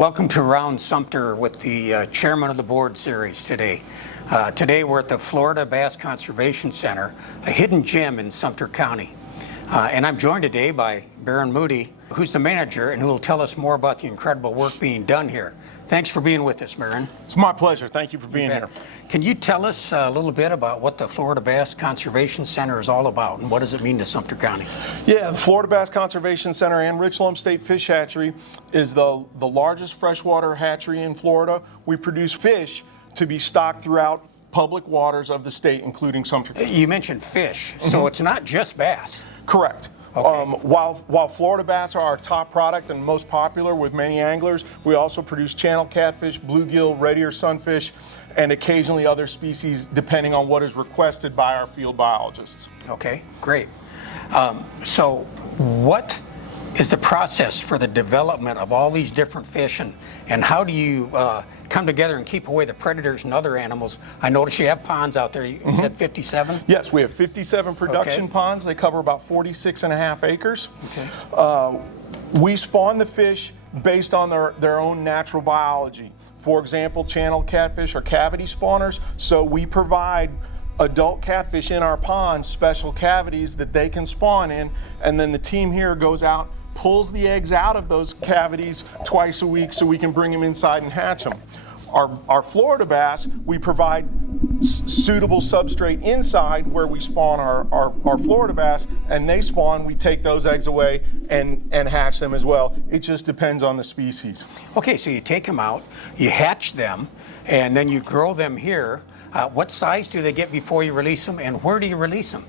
Welcome to Around Sumter with the Chairman of the Board series today. Today we're at the Florida Bass Conservation Center, a hidden gem in Sumter County. And I'm joined today by Barron Moody, who's the manager and who will tell us more about the incredible work being done here. Thanks for being with us, Barron. It's my pleasure. Thank you for being here. Can you tell us a little bit about what the Florida Bass Conservation Center is all about and what does it mean to Sumter County? Yeah, the Florida Bass Conservation Center and Richloam Fish Hatchery is the largest freshwater hatchery in Florida. We produce fish to be stocked throughout public waters of the state, including Sumter County. You mentioned fish, so it's not just bass. Correct. Okay. While Florida bass are our top product and most popular with many anglers, we also produce channel catfish, bluegill, red ear sunfish, and occasionally other species depending on what is requested by our field biologists. Okay, great. So what is the process for the development of all these different fish, and how do you come together and keep away the predators and other animals? I noticed you have ponds out there. You said 57? Yes, we have 57 production ponds. They cover about 46.5 acres. Okay. We spawn the fish based on their own natural biology. For example, channel catfish are cavity spawners, so we provide adult catfish in our ponds special cavities that they can spawn in, and then the team here goes out, pulls the eggs out of those cavities twice a week so we can bring them inside and hatch them. Our Florida bass, we provide suitable substrate inside where we spawn our Florida bass, and they spawn, we take those eggs away and hatch them as well. It just depends on the species. Okay, so you take them out, you hatch them, and then you grow them here. What size do they get before you release them, and where do you release them?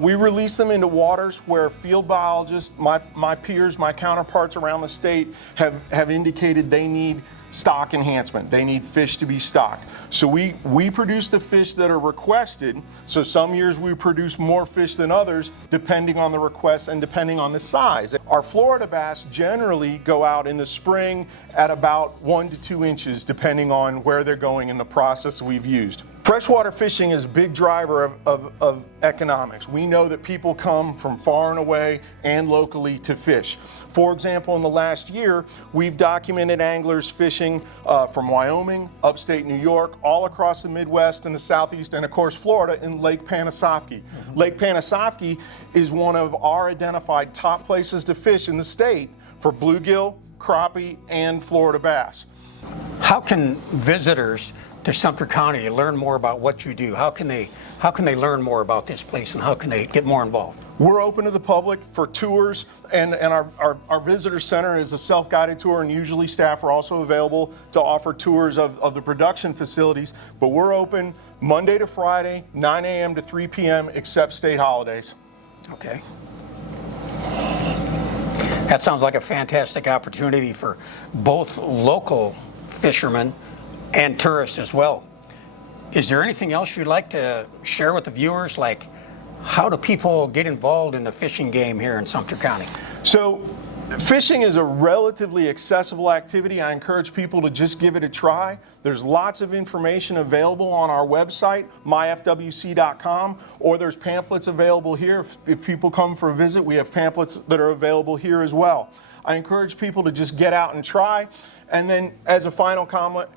We release them into waters where field biologists, my peers, my counterparts around the state have indicated they need stock enhancement. They need fish to be stocked. So we produce the fish that are requested. So some years we produce more fish than others depending on the request and depending on the size. Our Florida bass generally go out in the spring at about 1 to 2 inches depending on where they're going in the process we've used. Freshwater fishing is a big driver of economics. We know that people come from far and away and locally to fish. For example, in the last year, we've documented anglers fishing from Wyoming, upstate New York, all across the Midwest and the Southeast, and of course Florida in Lake Panasoffkee. Lake Panasoffkee is one of our identified top places to fish in the state for bluegill, crappie, and Florida bass. How can visitors to Sumter County learn more about what you do? How can they learn more about this place, and how can they get more involved? We're open to the public for tours, and our visitor center is a self-guided tour, and usually staff are also available to offer tours of the production facilities. But we're open Monday to Friday, 9 a.m. to 3 p.m. except state holidays. Okay. That sounds like a fantastic opportunity for both local fishermen and tourists as well. Is there anything else you'd like to share with the viewers, like how do people get involved in the fishing game here in Sumter County? So fishing is a relatively accessible activity. I encourage people to just give it a try. There's lots of information available on our website, myfwc.com, or there's pamphlets available here. If people come for a visit, we have pamphlets that are available here as well. I encourage people to just get out and try. And then as a final comment,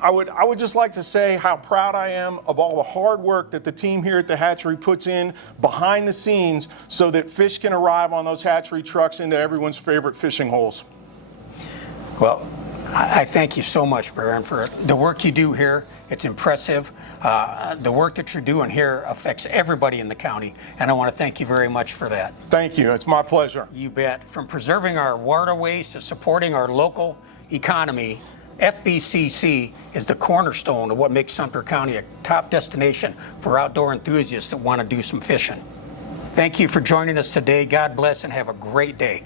I would just like to say how proud I am of all the hard work that the team here at the hatchery puts in behind the scenes so that fish can arrive on those hatchery trucks into everyone's favorite fishing holes. Well, I thank you so much, Barron, for the work you do here. It's impressive. The work that you're doing here affects everybody in the county, and I want to thank you very much for that. Thank you. It's my pleasure. You bet. From preserving our waterways to supporting our local economy, FBCC is the cornerstone of what makes Sumter County a top destination for outdoor enthusiasts that want to do some fishing. Thank you for joining us today. God bless and have a great day.